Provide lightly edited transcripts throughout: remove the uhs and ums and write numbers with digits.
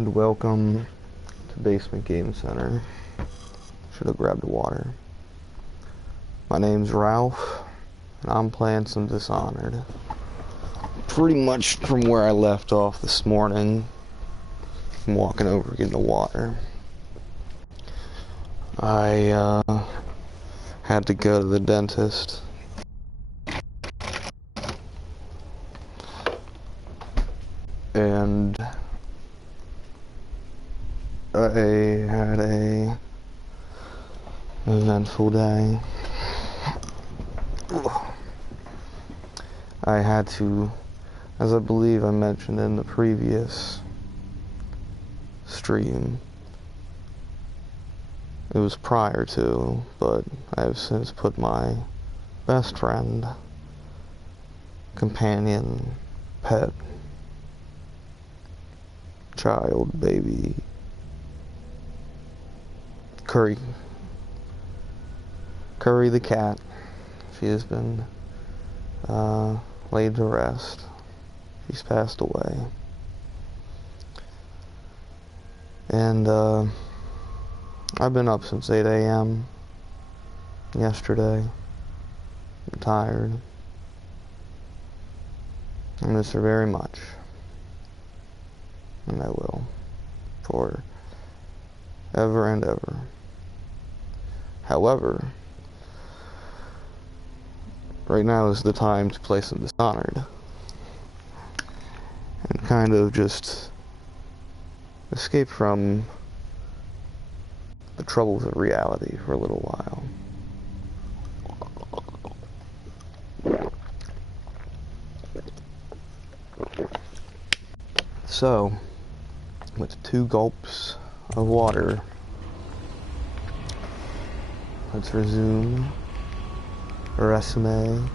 and welcome to Basement Game Center. Should have grabbed water. My name's Ralph, and I'm playing some Dishonored. Pretty much from where I left off this morning. I'm walking over getting the water. I had to go to the dentist. And I had a eventful day. I had to, as I believe I mentioned in the previous stream, it was prior to, but I have since put my best friend, companion, pet, child, baby, Curry the cat. She has been laid to rest. She's passed away. And I've been up since 8 a.m. yesterday. I'm tired. I miss her very much. And I will. For ever and ever. However, right now is the time to play some Dishonored. And kind of just escape from the troubles of reality for a little while. So, with 2 gulps of water, let's resume resume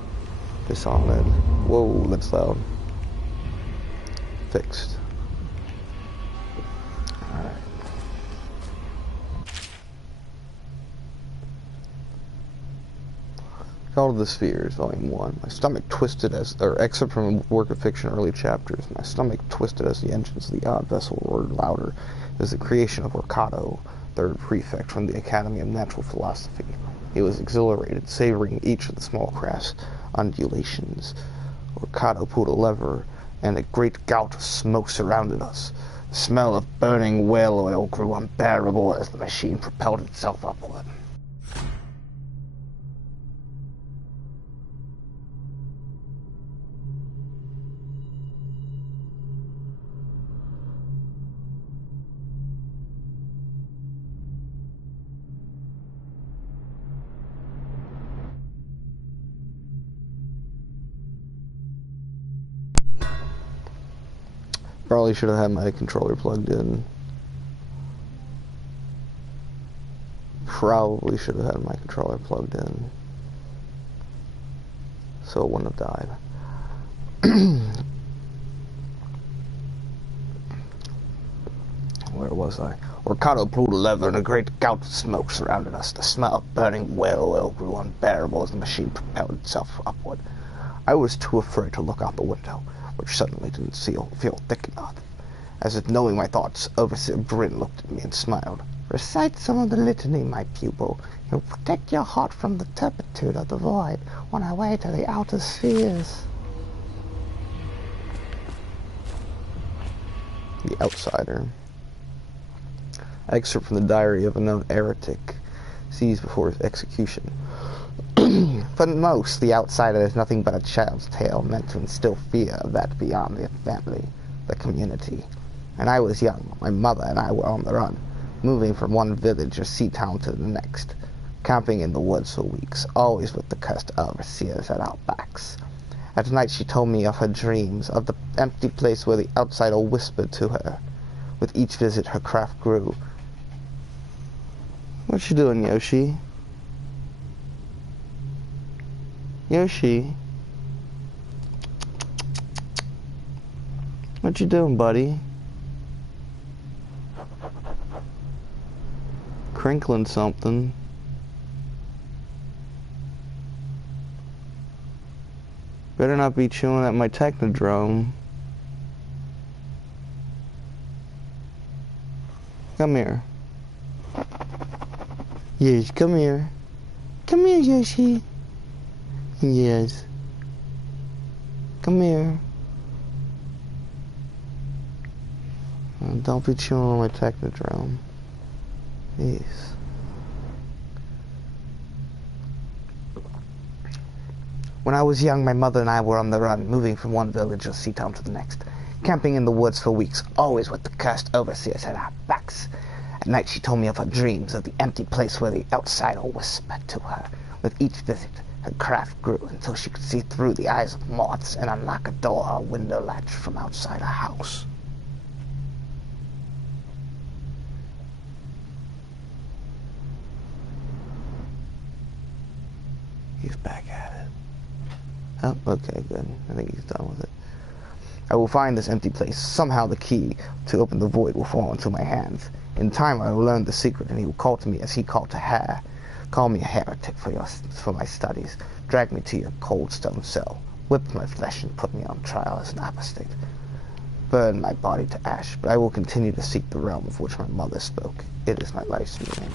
Dishonored. Whoa, that's loud. Fixed. Alright. Call of the Spheres, Volume 1. My stomach twisted except from Work of Fiction early chapters, my stomach twisted as the engines of the odd vessel roared louder. It was the creation of Orcato, third prefect from the Academy of Natural Philosophy. He was exhilarated, savoring each of the small craft's undulations. Orcato pulled a lever, and a great gout of smoke surrounded us. The smell of burning whale oil grew unbearable as the machine propelled itself upward. Probably should have had my controller plugged in. Probably should have had my controller plugged in, so it wouldn't have died. Where was I? Orcato pulled a lever and a great gout of smoke surrounded us. The smell of burning whale oil grew unbearable as the machine propelled itself upward. I was too afraid to look out the window, which suddenly didn't feel thick enough. As if knowing my thoughts, Overseer Bryn looked at me and smiled. Recite some of the litany, my pupil. You'll protect your heart from the turpitude of the void on our way to the outer spheres. The Outsider. Excerpt from the diary of a known heretic, seized before his execution. For most, the outsider is nothing but a child's tale meant to instill fear of that beyond the family, the community. And I was young. My mother and I were on the run, moving from one village or sea town to the next, camping in the woods for weeks, always with the cursed overseers at our backs. At night she told me of her dreams, of the empty place where the outsider whispered to her. With each visit her craft grew. What you doing, Yoshi? Yoshi? What you doing, buddy? Crinkling something. Better not be chewing at my Technodrome. Come here. Yes, come here. Come here, Yoshi. Yes. Come here. Don't be chewing on my Technodrome. Jeez. When I was young, my mother and I were on the run, moving from one village or sea town to the next, camping in the woods for weeks, always with the cursed overseers at our backs. At night she told me of her dreams, of the empty place where the outsider whispered to her. With each visit, her craft grew until she could see through the eyes of moths and unlock a door or window latch from outside her house. He's back at it. Oh, okay, good. I think he's done with it. I will find this empty place. Somehow the key to open the void will fall into my hands. In time I will learn the secret, and he will call to me as he called to her. Call me a heretic for my studies. Drag me to your cold stone cell. Whip my flesh and put me on trial as an apostate. Burn my body to ash, but I will continue to seek the realm of which my mother spoke. It is my life's meaning.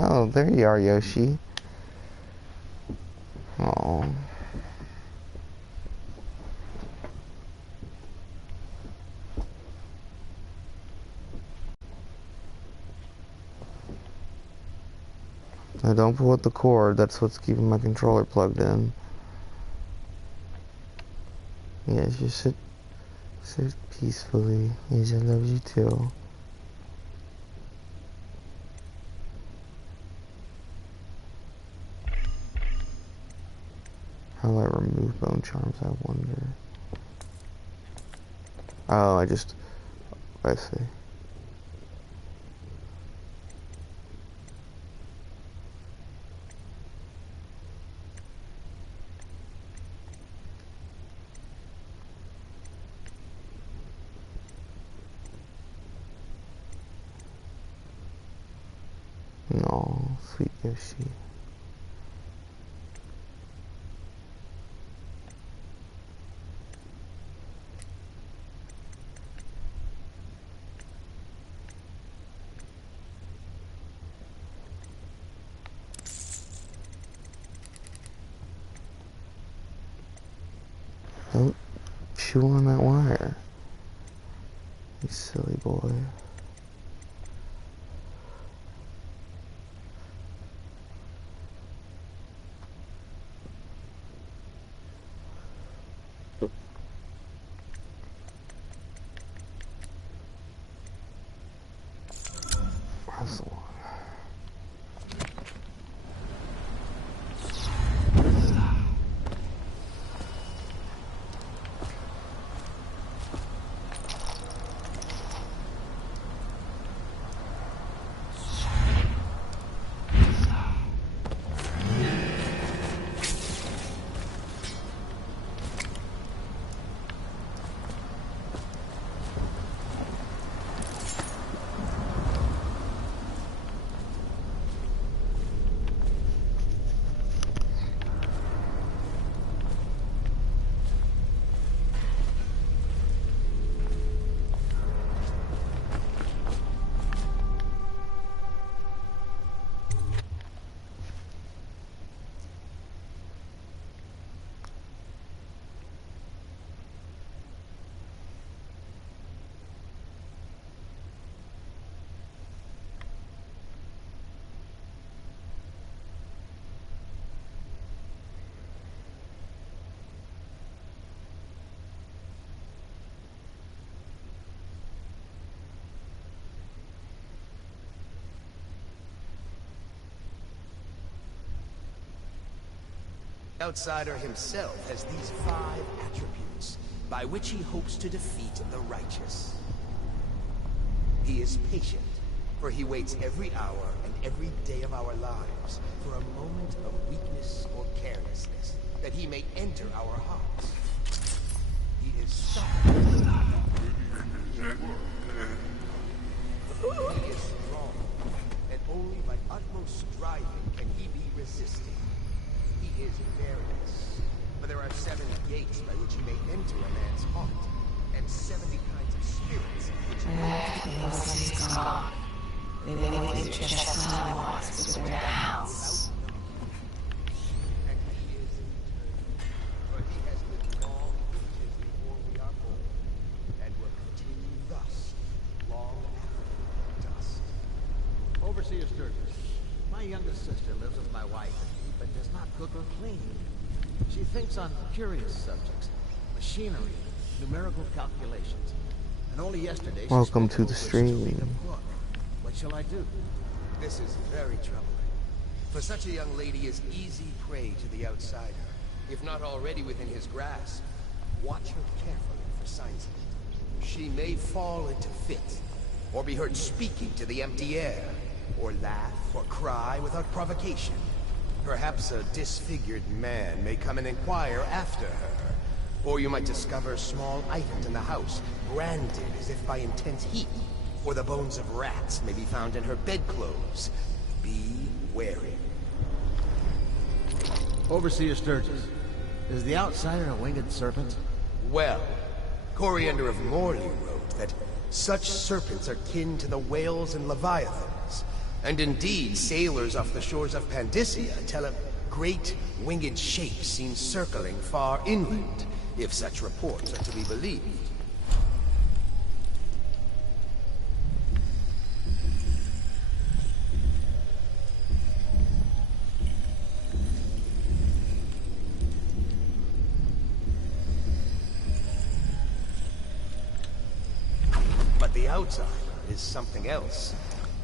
Oh, there you are, Yoshi. Oh. Now don't pull out the cord, that's what's keeping my controller plugged in. Yes, just sit peacefully. Yes, I love you too. How do I remove bone charms, I wonder? Oh, I see. No, sweet Yoshi. Don't chew on that wire. You silly boy. That's the one. Outsider himself has these 5 attributes by which he hopes to defeat the righteous. He is patient, for he waits every hour and every day of our lives for a moment of weakness or carelessness, that he may enter our hearts. He is stubborn. He is strong, and only by utmost striving can he be resisted. He is various, but there are 7 gates by which he may enter a man's heart, and 70 kinds of spirits which He's gone. They waited just when I was to the house. and he is eternal, for he has lived long ages before we are born, and will continue thus long after dusk. Overseer Sturgis, my youngest sister lives with my wife, but does not cook or clean. She thinks on curious subjects, machinery, numerical calculations, and only yesterday she Welcome spoke to of the a wish stream. read a book. What shall I do? This is very troubling, for such a young lady is easy prey to the outsider. If not already within his grasp, watch her carefully for signs of it. She may fall into fit, or be heard speaking to the empty air, or laugh or cry without provocation. Perhaps a disfigured man may come and inquire after her, or you might discover small items in the house, branded as if by intense heat, or the bones of rats may be found in her bedclothes. Be wary. Overseer Sturgis, is the outsider a winged serpent? Well, Coriander of Morley wrote that such serpents are kin to the whales and leviathans, and indeed sailors off the shores of Pandysia tell of great winged shapes seen circling far inland, if such reports are to be believed. But the outsider is something else,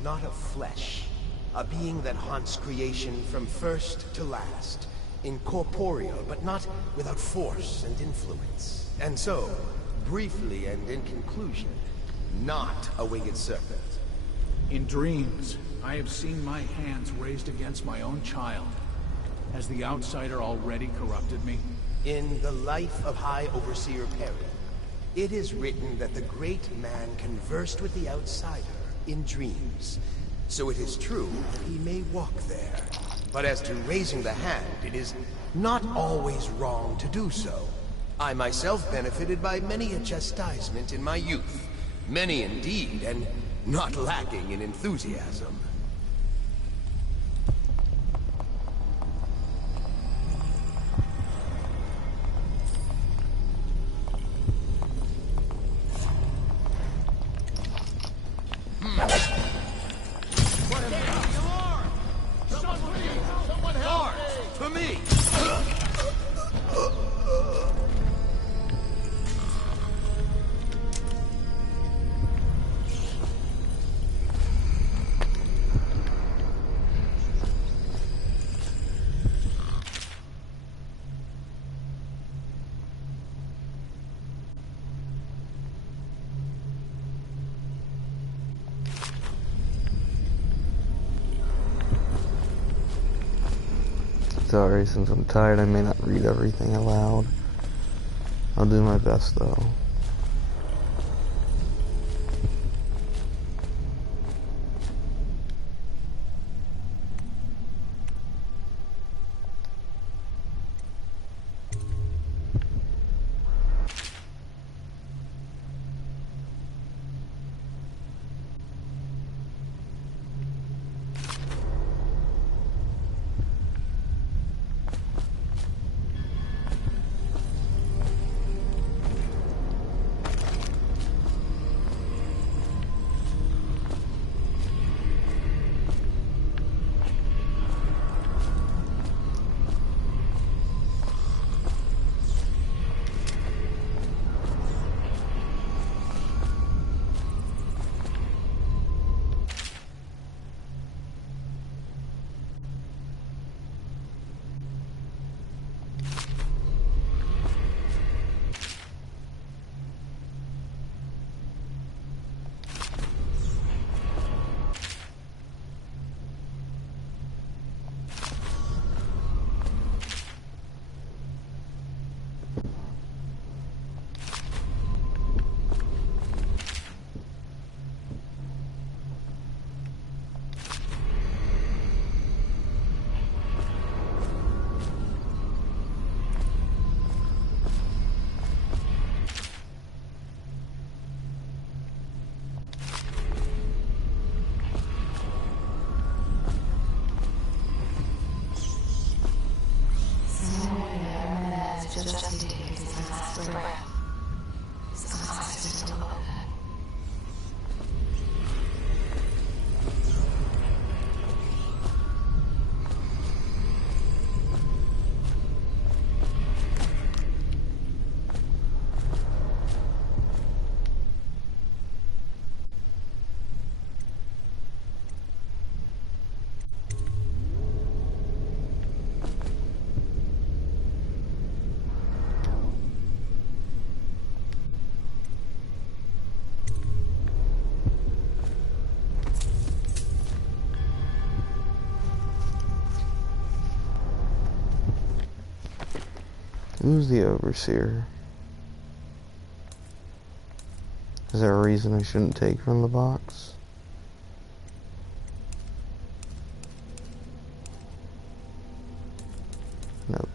not of flesh. A being that haunts creation from first to last, incorporeal, but not without force and influence. And so, briefly and in conclusion, not a winged serpent. In dreams, I have seen my hands raised against my own child. Has the outsider already corrupted me? In the life of High Overseer Perry, it is written that the great man conversed with the outsider in dreams. So it is true that he may walk there. But as to raising the hand, it is not always wrong to do so. I myself benefited by many a chastisement in my youth. Many indeed, and not lacking in enthusiasm. For me! Sorry, since I'm tired, I may not read everything aloud. I'll do my best, though. his breath. His eyes are still open. Who's the overseer? Is there a reason I shouldn't take from the box? Notes.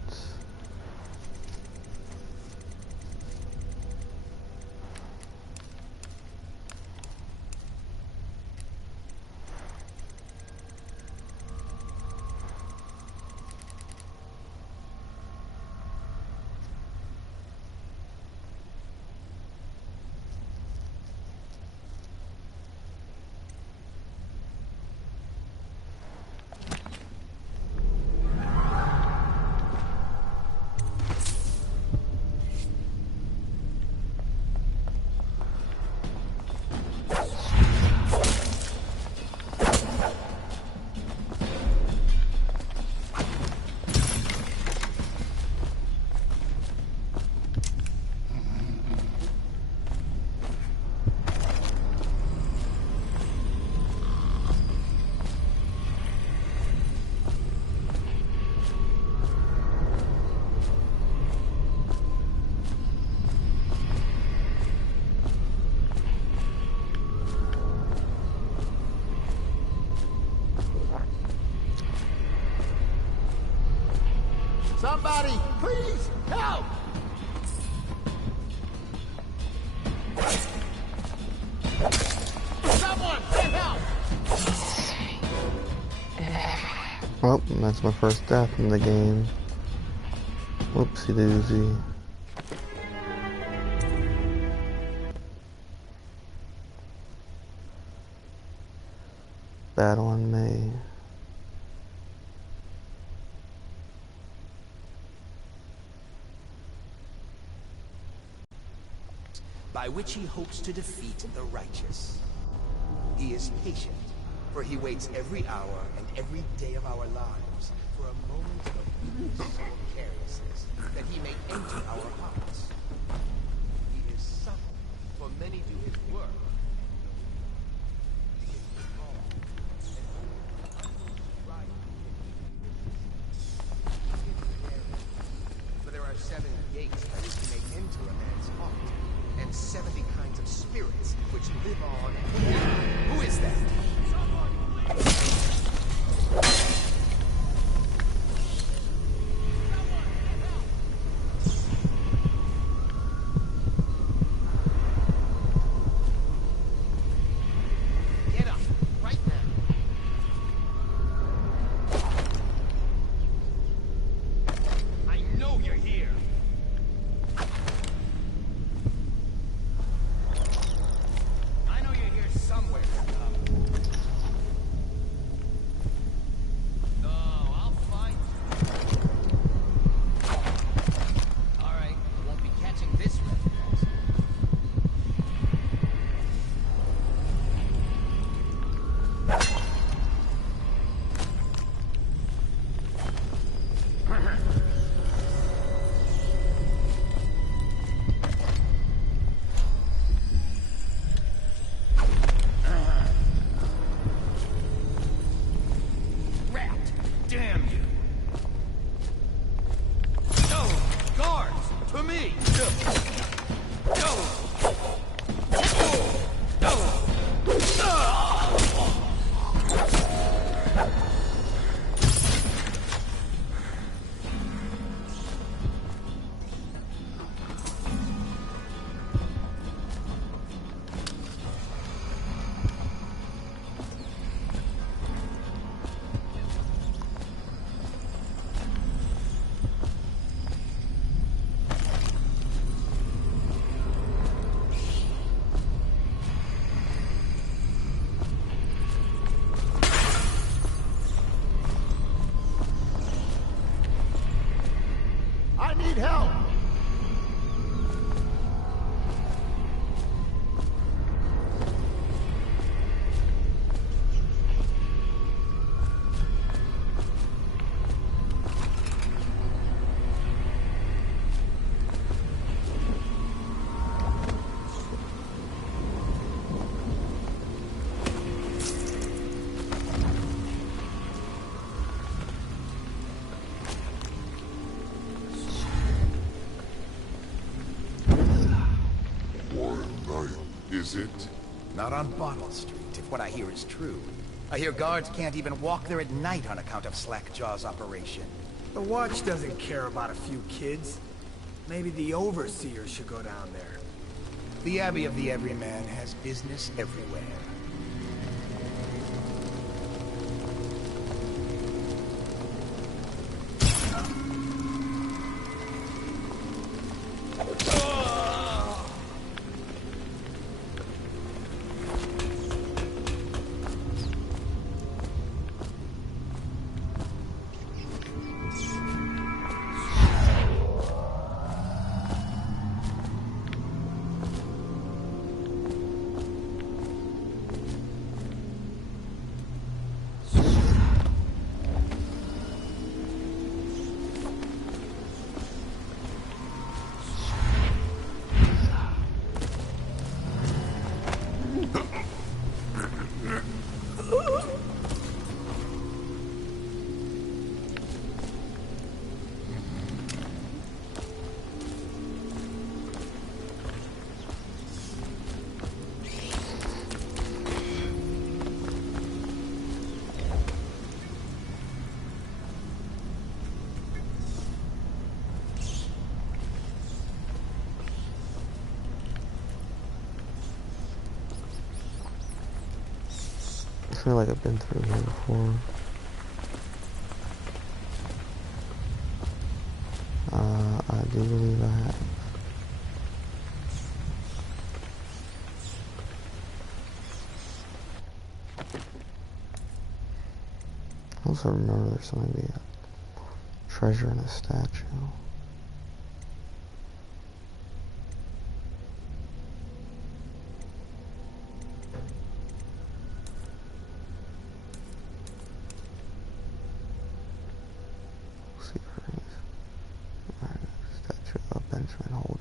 Somebody, please help! Someone, get help! Well, that's my first death in the game. Whoopsie doozy. Battle on May. By which he hopes to defeat the righteous. He is patient, for he waits every hour and every day of our lives for a moment of weakness or carelessness, that he may enter our hearts. He is subtle, for many do his work. He is small, and only right. For there are 7 gates by which he may enter a man's heart, and 70 kinds of spirits which live on. Who is that? is it? Not on Bottle Street, if what I hear is true. I hear guards can't even walk there at night on account of Slackjaw's operation. The Watch doesn't care about a few kids. Maybe the Overseer should go down there. The Abbey of the Everyman has business everywhere. I feel like I've been through here before. I do believe I have. I also remember there's something to be a treasure in a statue. Statue of Benjamin Holger.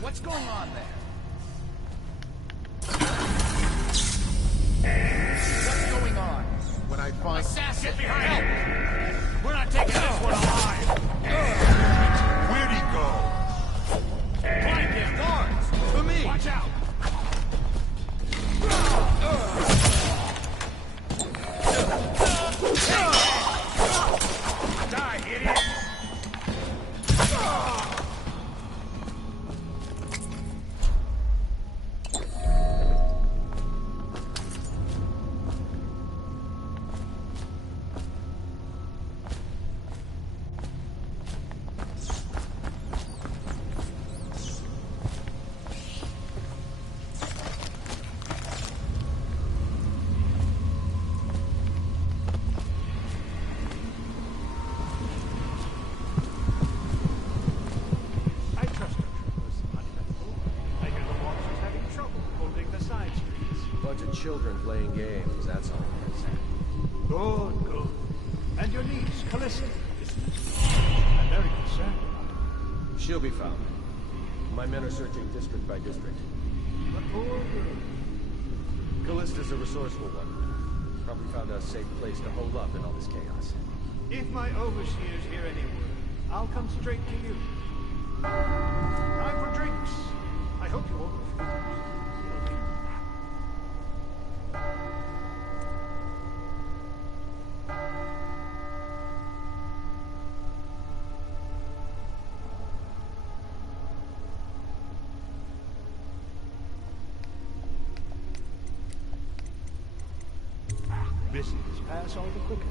What's going on there? What's going on? When I find... Assassin! Get behind him! We're not taking this one alive! Where'd he go? Blind him! Guards! To me! Watch out! Die, idiot! Children playing games, that's all it is. Good, good. And your niece, Callista, isn't it? I'm very concerned about her. She'll be found. My men are searching district by district. The poor girl. Callista's a resourceful one. Probably found a safe place to hold up in all this chaos. If my overseers hear any word, I'll come straight to you. Time for drinks. I hope you won't refuse. Business pass all the quicker.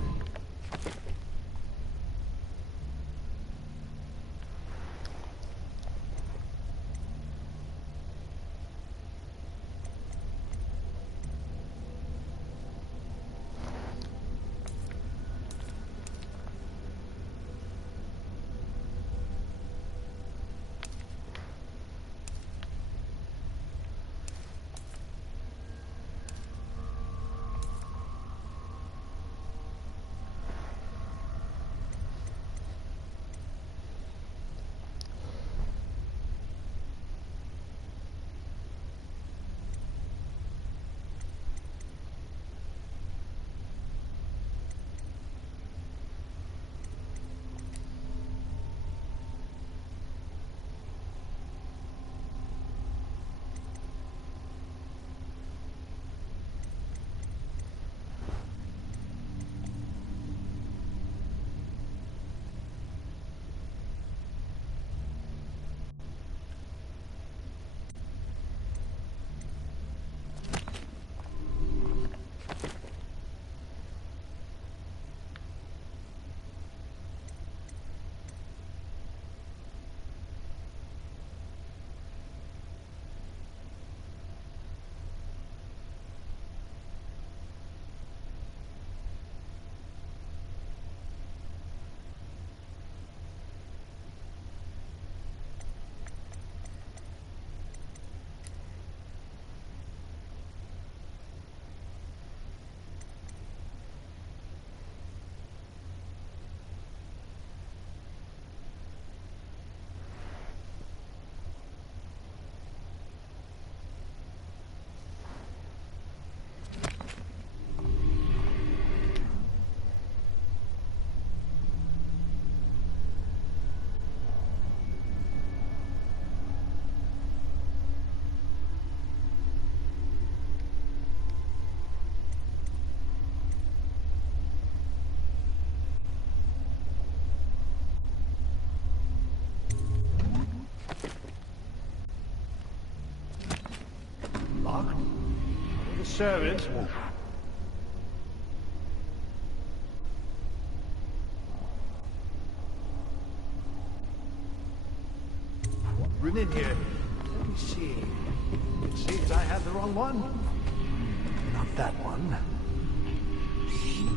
Locked? The servants won't. What's in here? Let me see. It seems I have the wrong one. Not that one.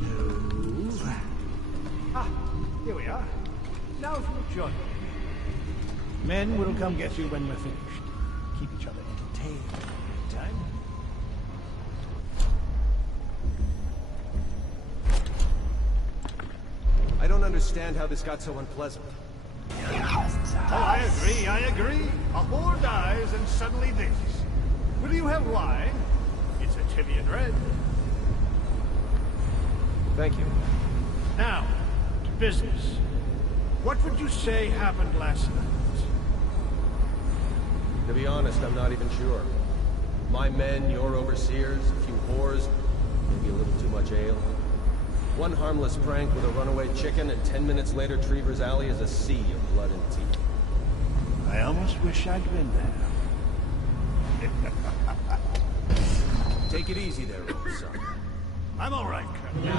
No. Ah, here we are. Now for the journey. Men will come get you when we're finished. Keep each other entertained. Time? I don't understand how this got so unpleasant. Oh, I agree. A whore died. dies and suddenly this. Will you have wine? It's a Tivian red. Thank you. Now, to business. What would you say happened last night? To be honest, I'm not even sure. My men, your overseers, a few whores, maybe a little too much ale. One harmless prank with a runaway chicken, and 10 minutes later, Trevor's Alley is a sea of blood and teeth. I almost wish I'd been there. Take it easy there, old son. I'm all right, Colonel.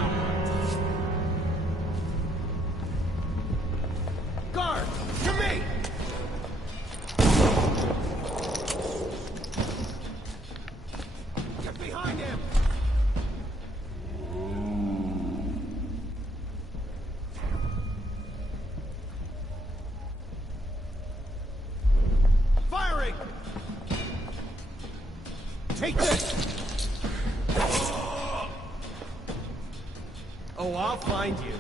Guard! To me! Get behind him! Firing! Take this! Oh, I'll find you.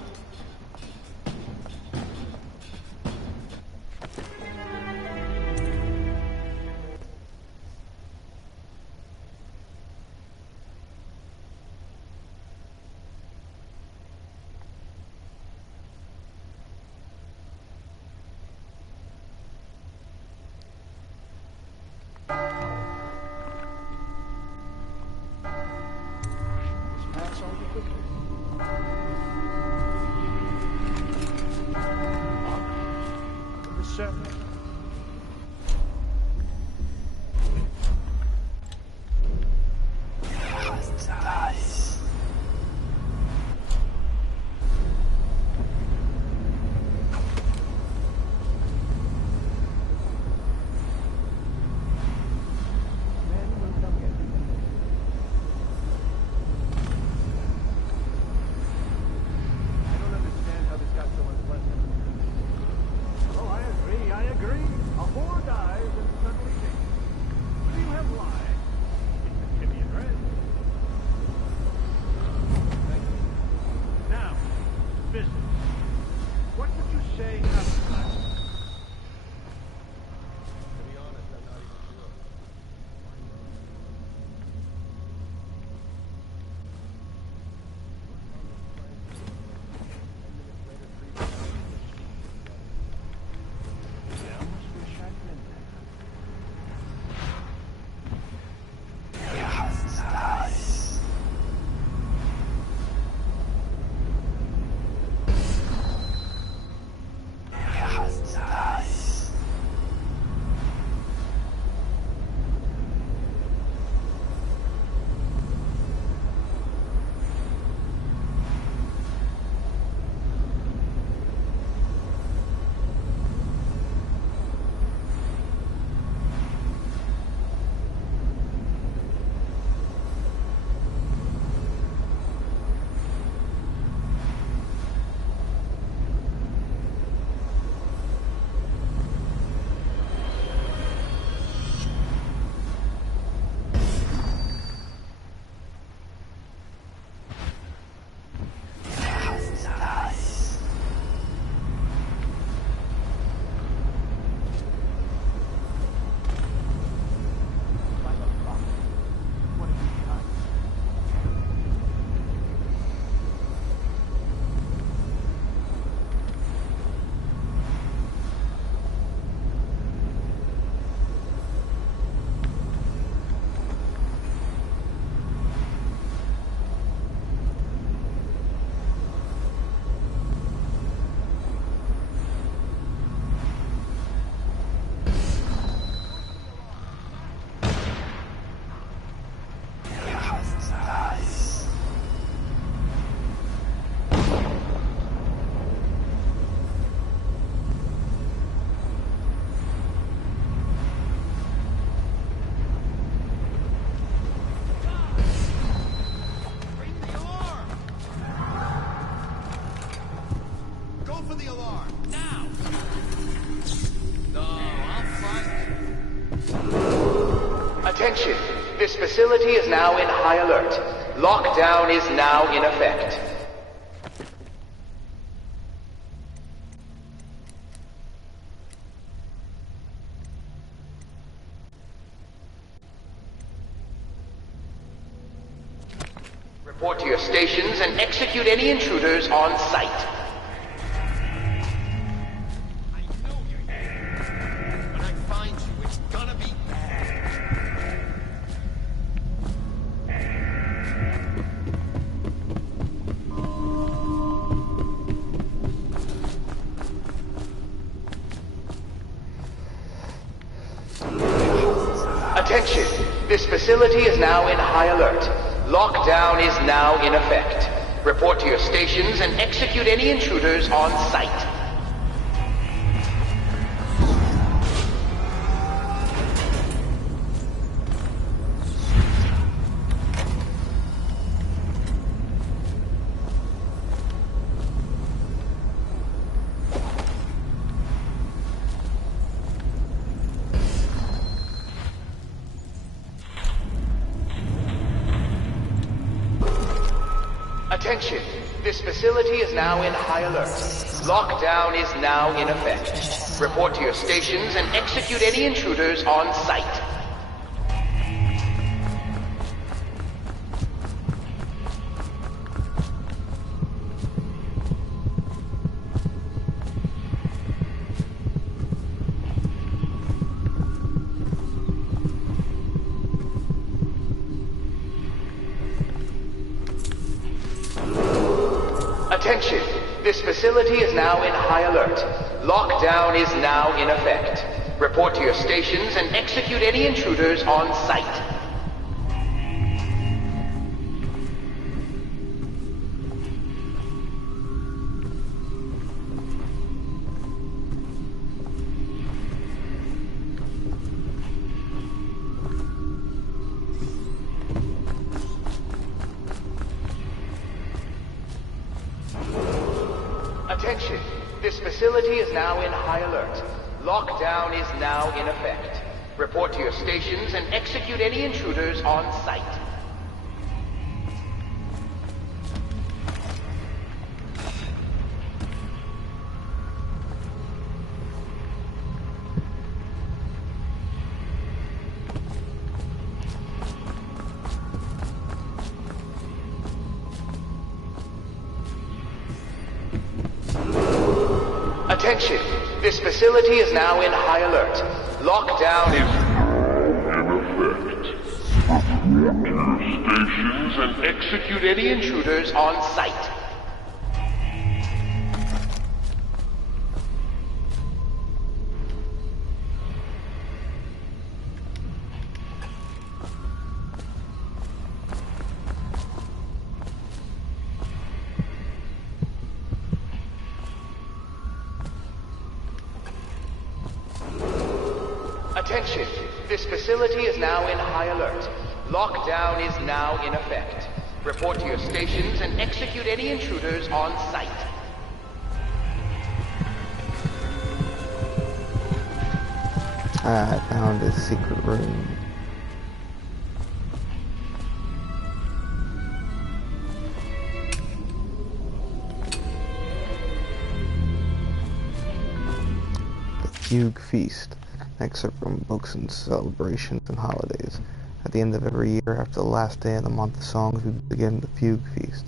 Attention! This facility is now in high alert. Lockdown is now in effect. Report to your stations and execute any intruders on sight. I know you're here. When I find you, it's gonna be bad. Attention! This facility is now in high alert. Lockdown is now in effect. Report to your stations and execute any intruders on sight. Attention! This facility is now in high alert. Lockdown is now in effect. Report to your stations and execute any intruders on sight. Attention! This facility is now in high alert. Lockdown is now in effect. Report to your stations and execute any intruders on sight. Attention! This facility is now in high alert. Lockdown is now in effect. Report to your stations and execute any intruders on sight. Attention! This facility is now in high alert. Lockdown is in effect. Report to your stations and execute any intruders on sight. Attention! This facility is now in high alert. Lockdown is now in effect. Report to your stations and execute any intruders on sight. I found a secret room. The Fugue Feast. Excerpt from books and celebrations and holidays. At the end of every year, after the last day of the month of songs, we begin the Fugue Feast.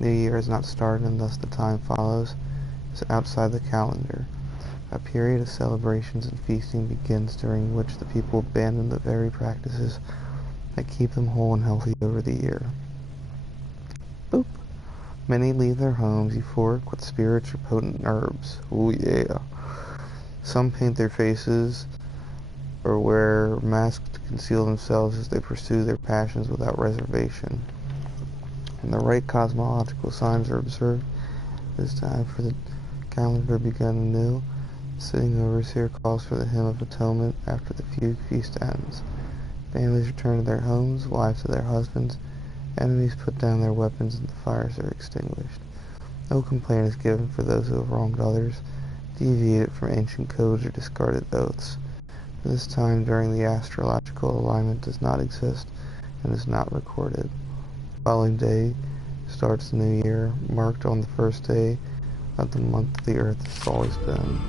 New Year has not started, and thus the time follows is outside the calendar. A period of celebrations and feasting begins, during which the people abandon the very practices that keep them whole and healthy over the year. Boop. Many leave their homes euphoric with spirits or potent herbs. Oh yeah. Some paint their faces or wear masks to conceal themselves as they pursue their passions without reservation. When the right cosmological signs are observed, it is time for the calendar to begin anew. The sitting overseer calls for the hymn of atonement after the Fugue Feast ends. Families return to their homes, wives to their husbands, enemies put down their weapons, and the fires are extinguished. No complaint is given for those who have wronged others, deviated from ancient codes, or discarded oaths. For this time during the astrological alignment does not exist and is not recorded. The following day starts the new year, marked on the first day of the month the earth has always been.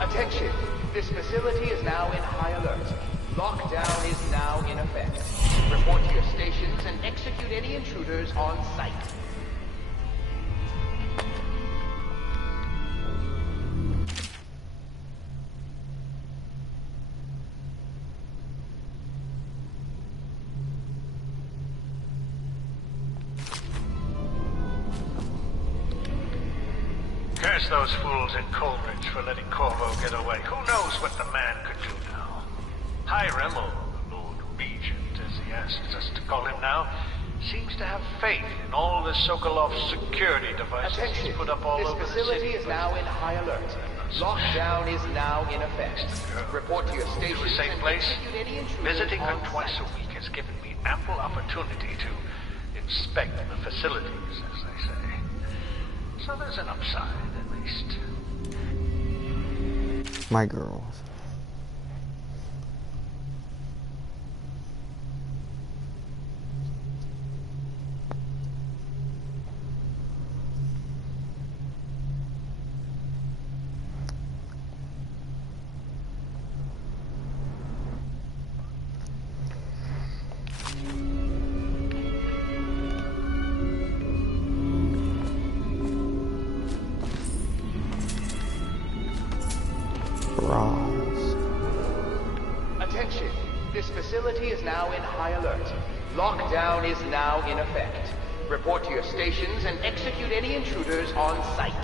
Attention! This facility is now in high alert. Lockdown is now in effect. Report to your stations and execute any intruders on site. Curse those fools in Coleridge for letting Corvo get away. Who knows what the man could do now? Hiram, or the Lord Regent, as he asks us to call him now, seems to have faith in all the Sokolov's security devices he's put up all over the city. This facility is now in high alert. Lockdown is now in effect. Report to your station. To a safe place. Visiting her twice a week has given me ample opportunity to inspect the facilities, as they say. So there's an upside, at least. My girls. Attention! This facility is now in high alert. Lockdown is now in effect. Report to your stations and execute any intruders on site.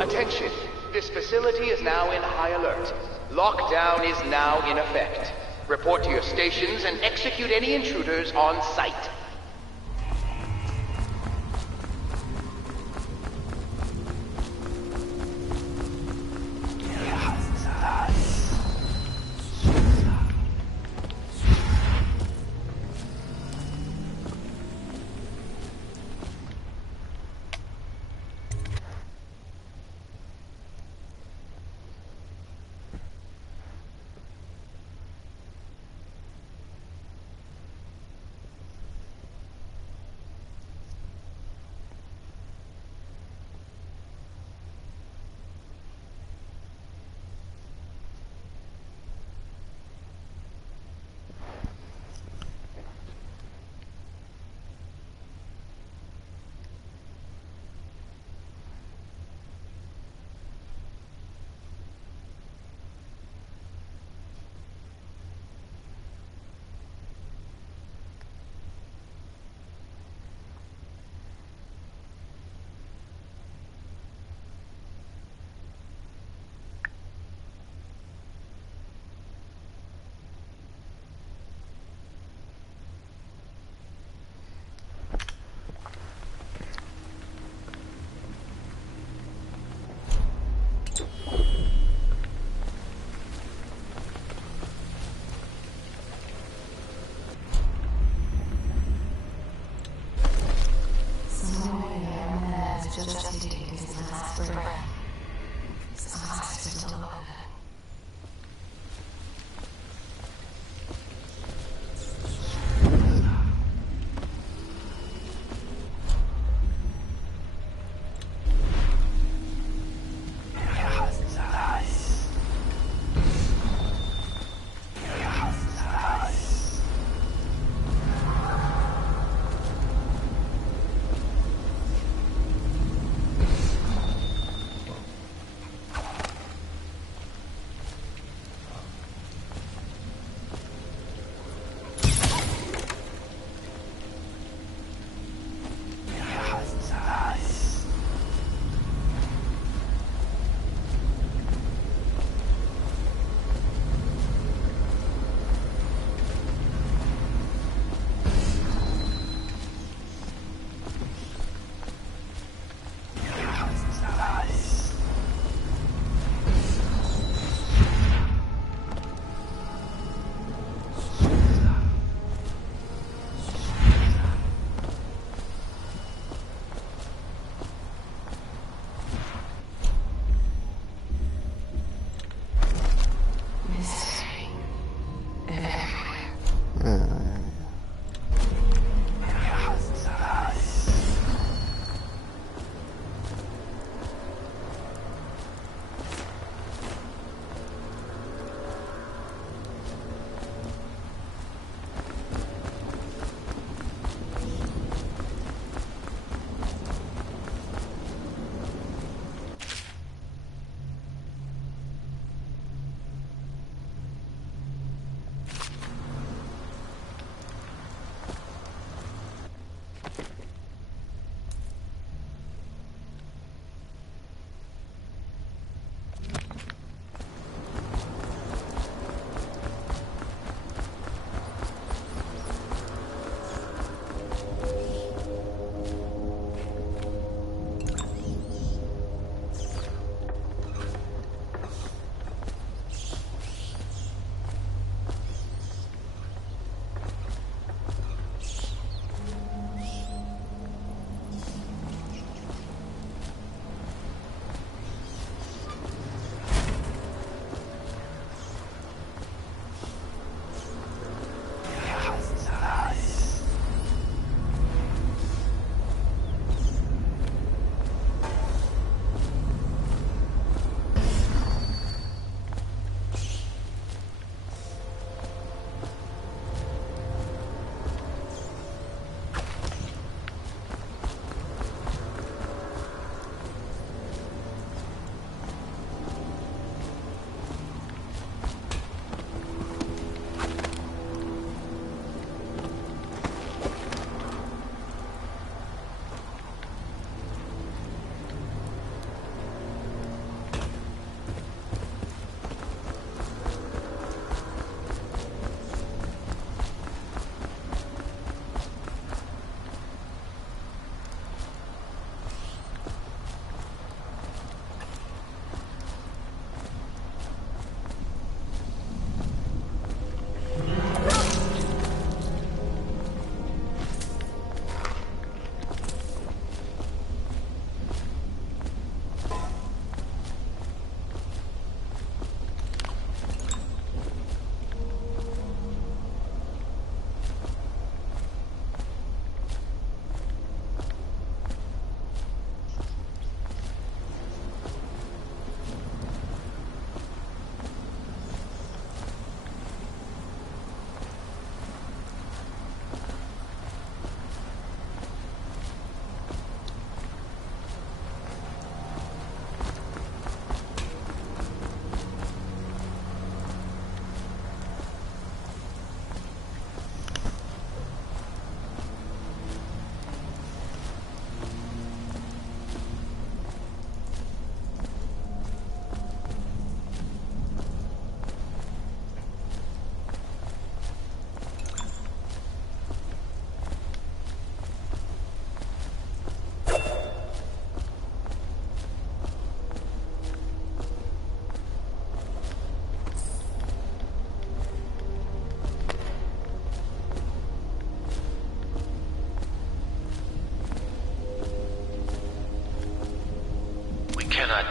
Attention! This facility is now in high alert. Lockdown is now in effect. Report to your stations and execute any intruders on site.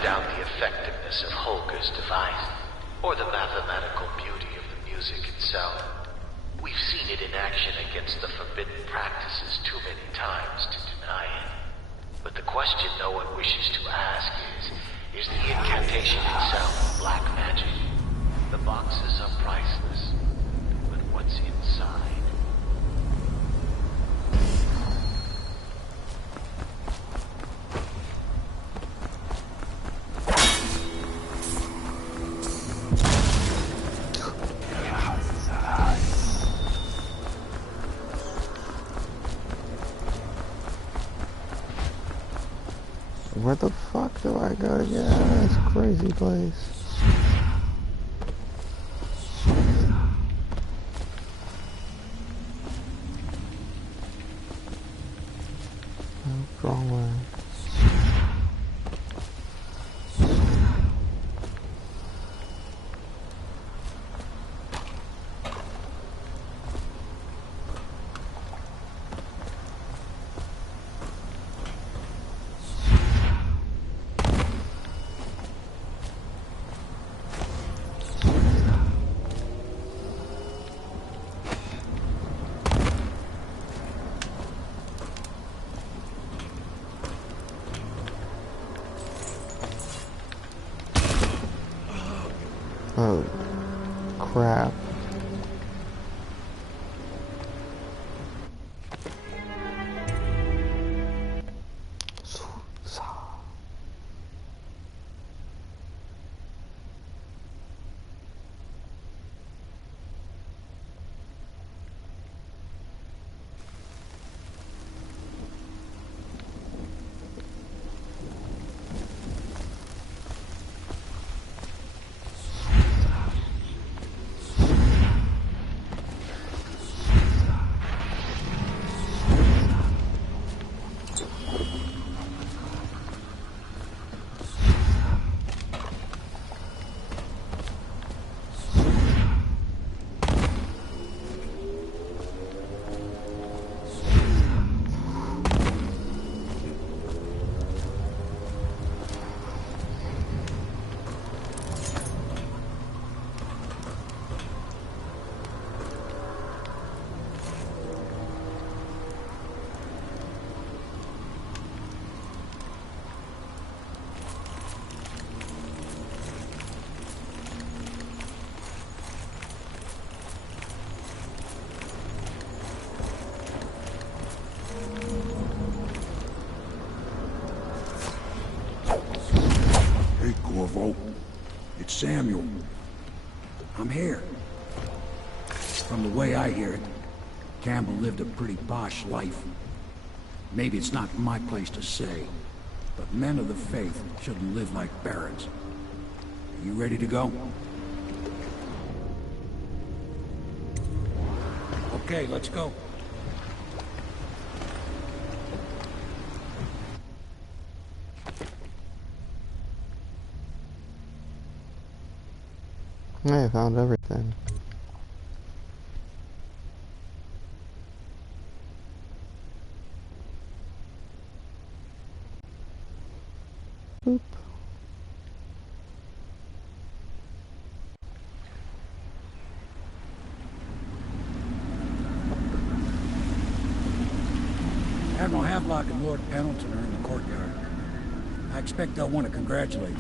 doubt the effectiveness of Holger's device, or the mathematical beauty of the music itself. We've seen it in action against the forbidden practices too many times to deny it. But the question no one wishes to ask is the incantation itself black magic? The boxes are priceless, but what's inside? Where the fuck do I go to get out of this crazy place? Wrong way. Oh, crap. It's Samuel. I'm here. From the way I hear it, Campbell lived a pretty posh life. Maybe it's not my place to say, but men of the faith shouldn't live like barons. Are you ready to go? Okay, let's go. I found everything. Boop. Admiral Havelock and Lord Pendleton are in the courtyard. I expect they'll want to congratulate you.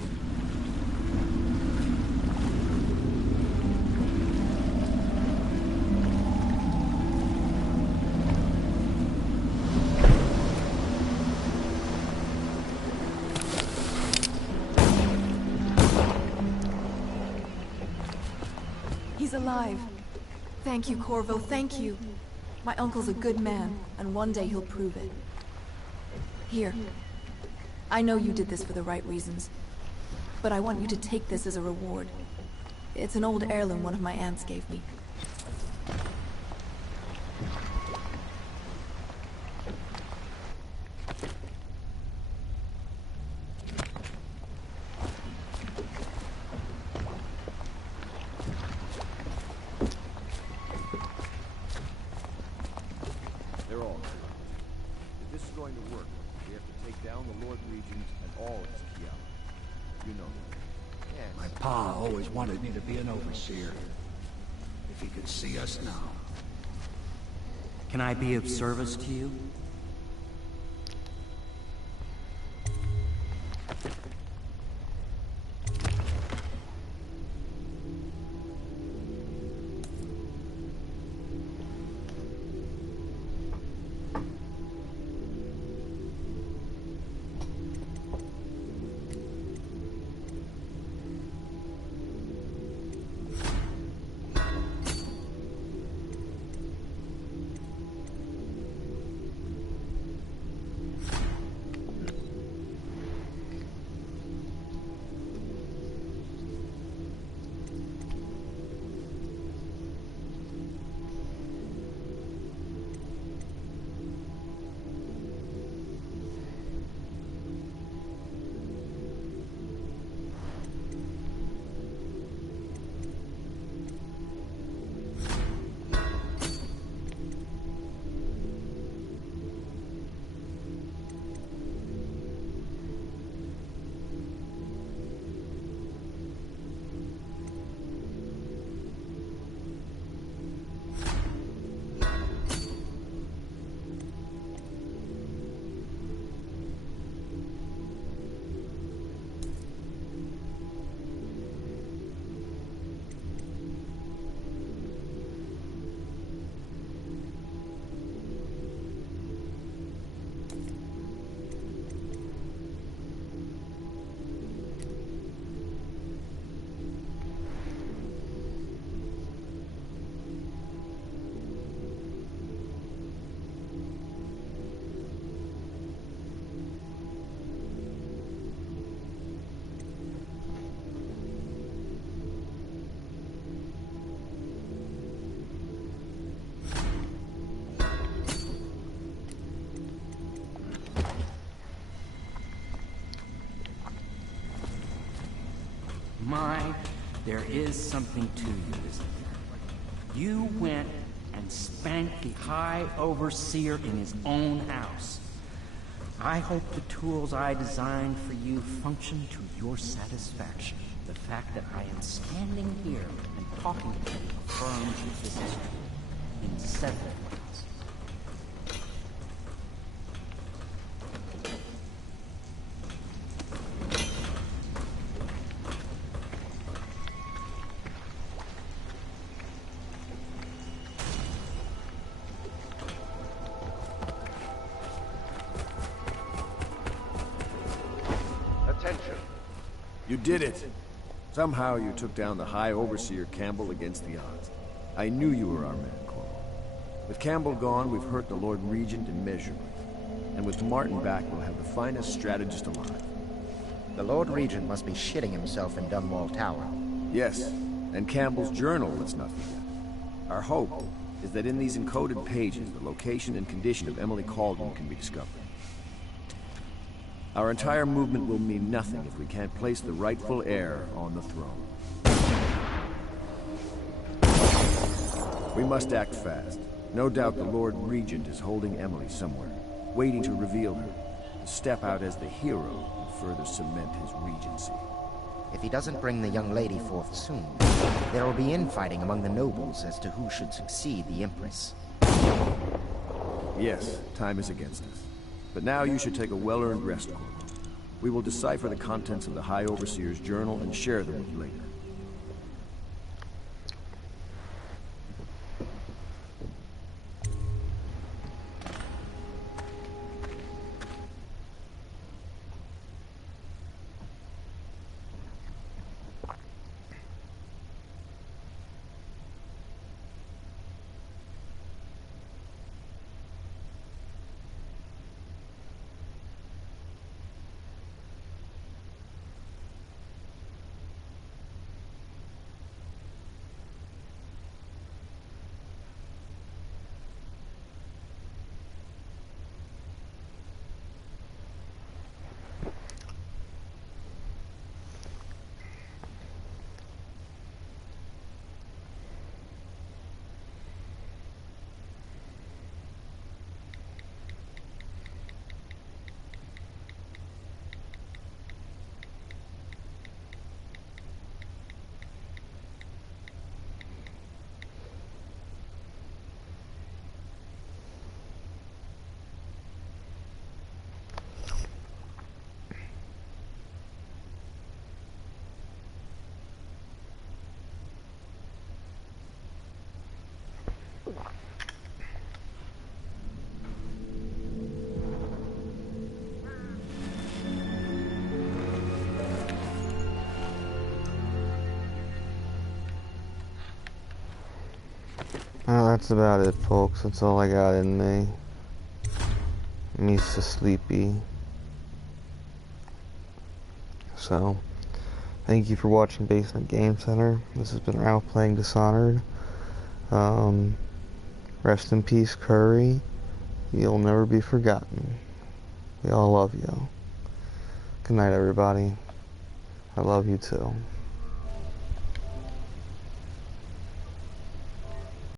He's alive. Thank you, Corvo, thank you. My uncle's a good man, and one day he'll prove it. Here. I know you did this for the right reasons, but I want you to take this as a reward. It's an old heirloom one of my aunts gave me. You know that. Yes. My pa always wanted me to be an overseer. If he could see us now. Can I be of service to you? My, there is something to you, isn't there? You went and spanked the High Overseer in his own house. I hope the tools I designed for you function to your satisfaction. The fact that I am standing here and talking to you affirms that this is true in several ways. You did it! Somehow you took down the High Overseer Campbell against the odds. I knew you were our man, Corporal. With Campbell gone, we've hurt the Lord Regent immeasurably. And with Martin back, we'll have the finest strategist alive. The Lord Regent must be shitting himself in Dunwall Tower. Yes, and Campbell's journal, let's not forget. Our hope is that in these encoded pages, the location and condition of Emily Cauldron can be discovered. Our entire movement will mean nothing if we can't place the rightful heir on the throne. We must act fast. No doubt the Lord Regent is holding Emily somewhere, waiting to reveal her, to step out as the hero and further cement his regency. If he doesn't bring the young lady forth soon, there will be infighting among the nobles as to who should succeed the Empress. Yes, time is against us. But now you should take a well-earned rest, Corporal. We will decipher the contents of the High Overseer's journal and share them with you later. Well, that's about it, folks. That's all I got in me. Me so sleepy. So, thank you for watching Basement Game Center. This has been Ralph playing Dishonored. Rest in peace, Curry. You'll never be forgotten. We all love you. Good night, everybody. I love you too.